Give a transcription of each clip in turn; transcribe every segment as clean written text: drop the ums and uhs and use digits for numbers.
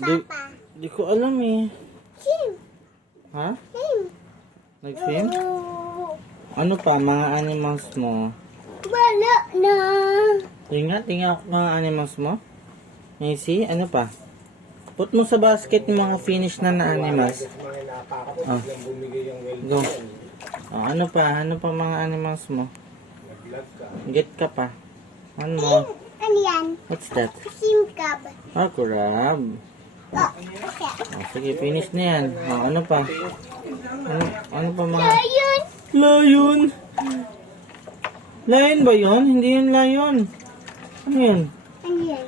Papa. Di ko alam eh. Swim. Ha? Swim. Nag-swim? Ano pa, mga animals mo? Wala na. Tingnan ako mga animals mo. Macy, ano pa? Put mo sa basket yung mga finish na animals. Oh. Go. Oh, ano pa mga animals mo? Get ka pa. Ano mo? Ano yan? What's that? Swim crab. Ah, crab. Oh, Oh, sige, finish na yan. Oh, ano pa? Ano pa mga... Lion. Lion! Lion ba yun? Hindi yun lion. Ano yun? Ano yan?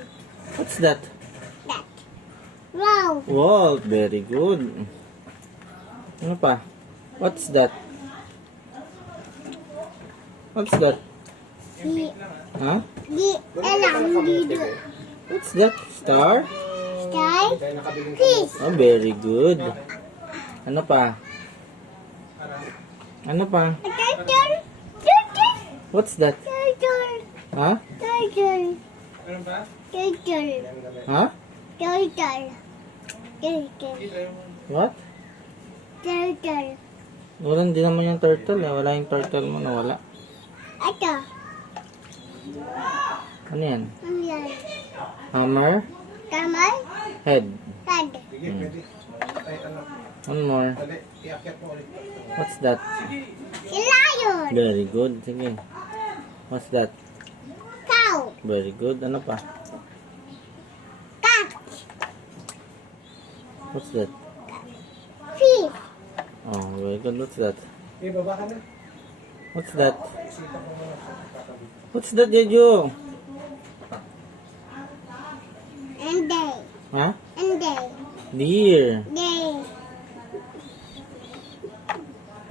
What's that? That. Wow. Wow, very good. Ano pa? What's that? What's that? Di, Ha? di alam dito. What's that? Star? Sky. Fish. Oh, very good. Ano pa? Ano pa? Turtle. Turtle. What's that? Turtle. Ha? Turtle. Turtle. Ha? Turtle. Turtle. What? Turtle. Wala din naman yung turtle eh. Wala yung turtle mo, nawala. Ito. Ano yan? Ano yan? Hammer? Kamay. Head. Tad. One more. What's that? Si lion. Very good. Sige. What's that? Cow. Very good. Ano pa? Cat. What's that? Fish. Oh, very good. What's that? What's that? What's that, Jeju? And they. Ha? And they. Deer. They.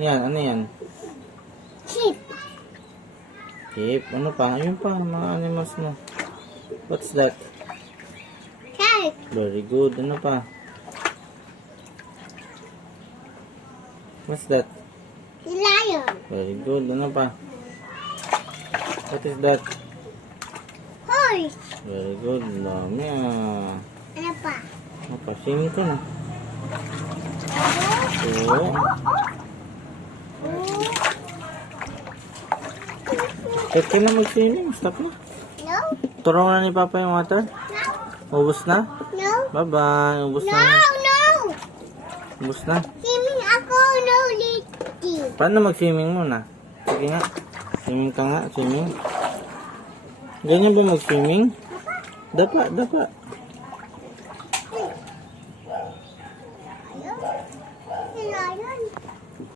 Yan, ano yan? Sheep. Sheep. Ano pa? Ayun pa, mga animals mo. What's that? Shark. Very good. Ano pa? What's that? Si lion. Very good. Ano pa? What is that? Horse. Very good. Dami ah. Ano pa? Ano pa? Swimming ka na. Oo. Pwede ka na mag-swimming. Stop na. No. Turo na ni Papa yung water. No. Ubus na? No. Bye-bye. Ubus No. na. No. Ubus na. Swimming ako. No. Litty. Paano mag-swimming muna? Sige nga. Swimming ka nga. Swimming. Ganyan ba mag-swimming? Dapa, dapa.